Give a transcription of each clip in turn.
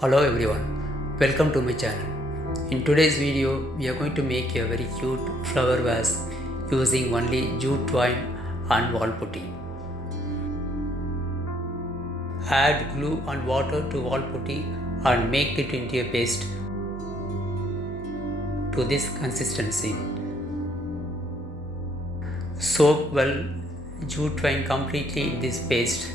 Hello everyone, welcome to my channel. In today's video, we are going to make a very cute flower vase using only jute twine and wall putty. Add glue and water to wall putty and make it into a paste to this consistency. Soak well jute twine completely in this paste.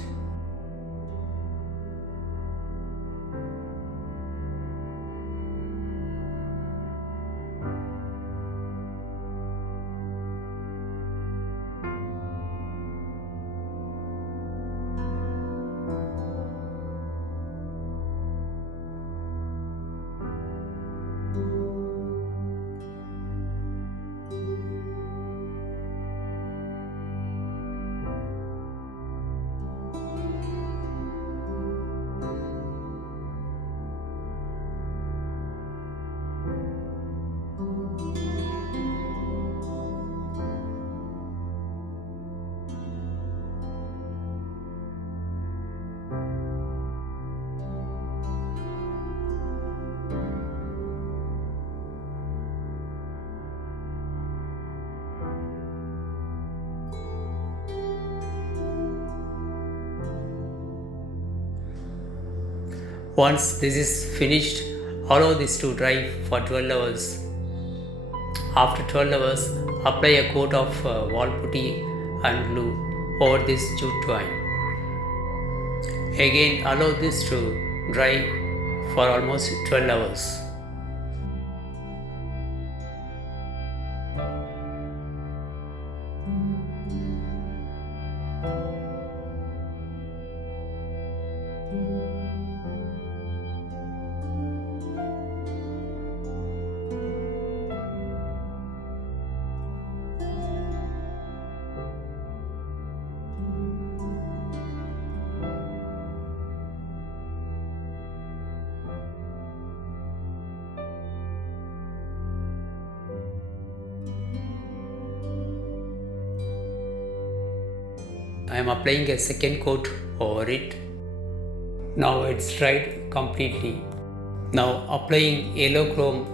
Once this is finished, allow this to dry for 12 hours. After 12 hours, apply a coat of wall putty and glue over this jute twine. Again, allow this to dry for almost 12 hours. I am applying a second coat over it. Now it's dried completely. Now applying yellow chrome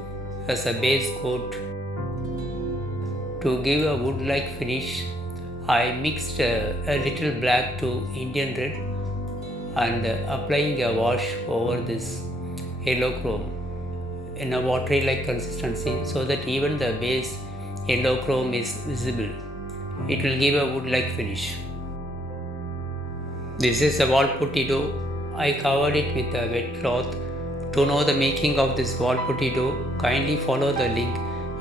as a base coat. To give a wood-like finish, I mixed a little black to Indian red and applying a wash over this yellow chrome in a watery-like consistency so that even the base yellow chrome is visible. It will give a wood-like finish. This is a wall putty dough. I covered it with a wet cloth. To know the making of this wall putty dough, kindly follow the link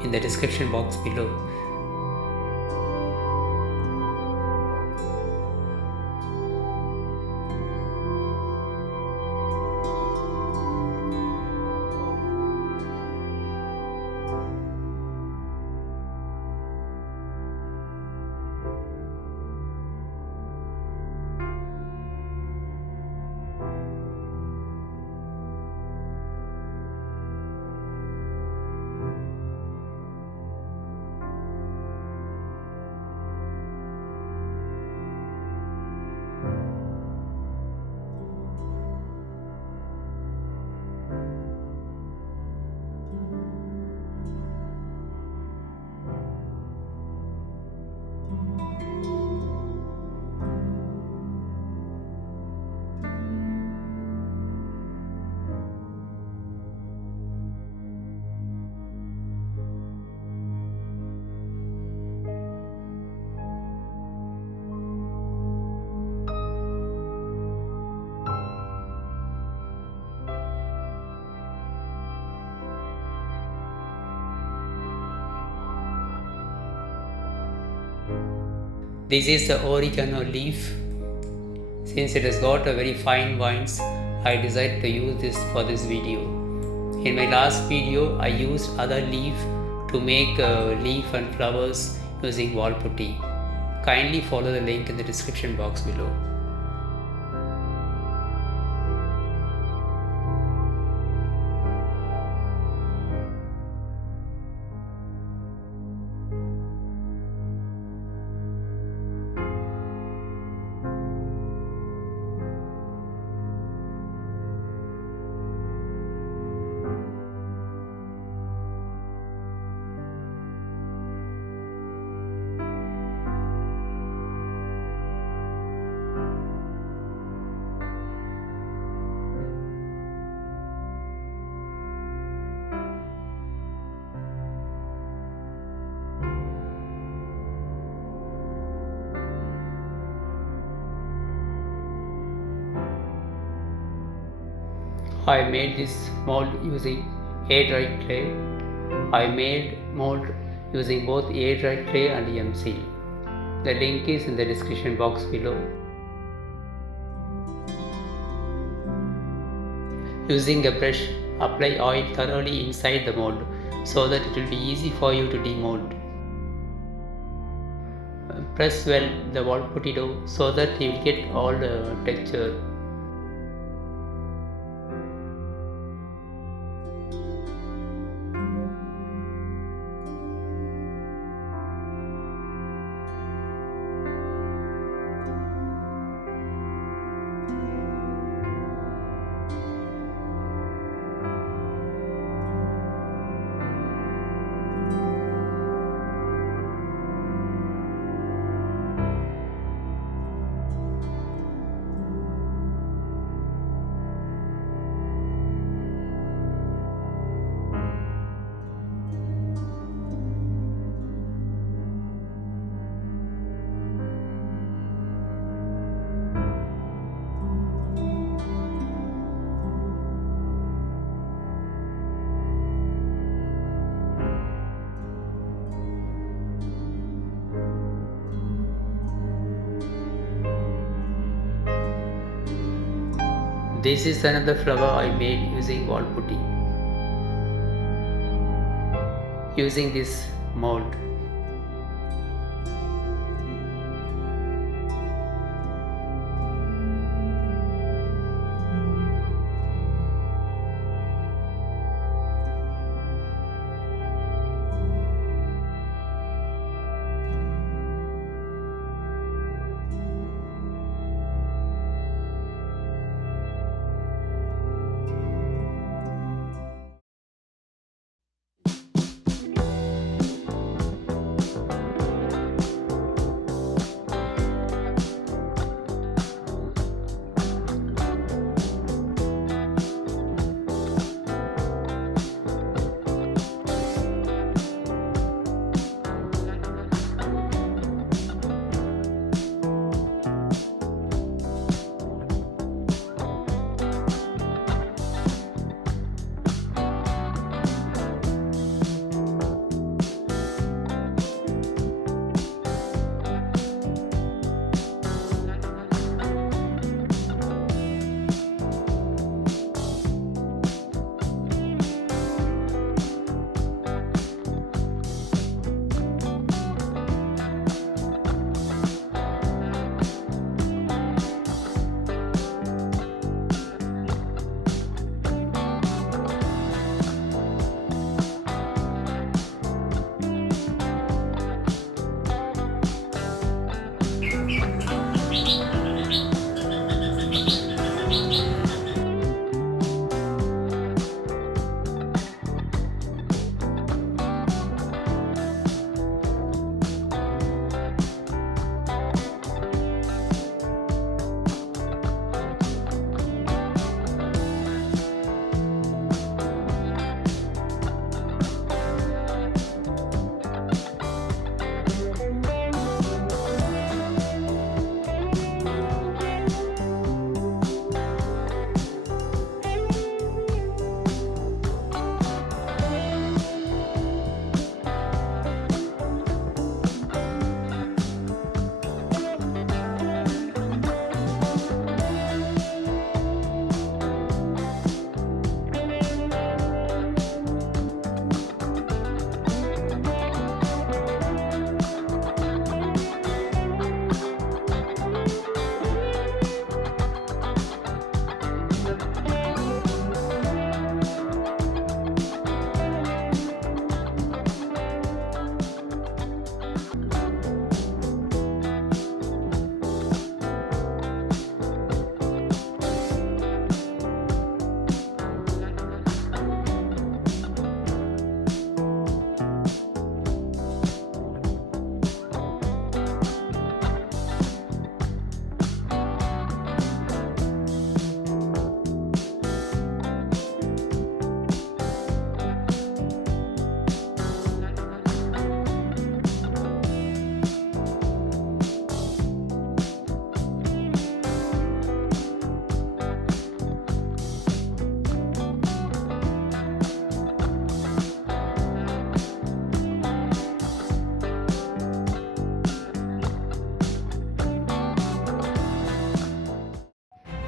in the description box below. This is the oregano leaf. Since it has got a very fine vines, I decided to use this for this video. In my last video, I used other leaf to make a leaf and flowers using wall putty. Kindly follow the link in the description box below. I made this mold using air-dried clay. I made mold using both air-dried clay and M-seal. The link is in the description box below. Using a brush, apply oil thoroughly inside the mold so that it will be easy for you to demold. Press well the wall putty dough so that you will get all the texture. This is another flower I made using wall putty. Using this mold.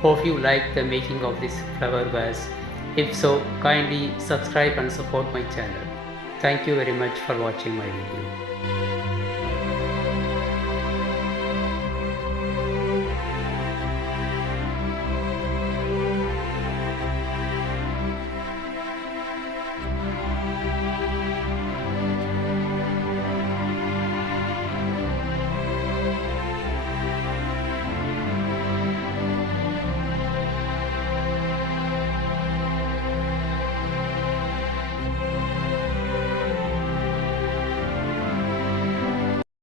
Hope you like the making of this flower vase. If so, kindly subscribe and support my channel. Thank you very much for watching my video.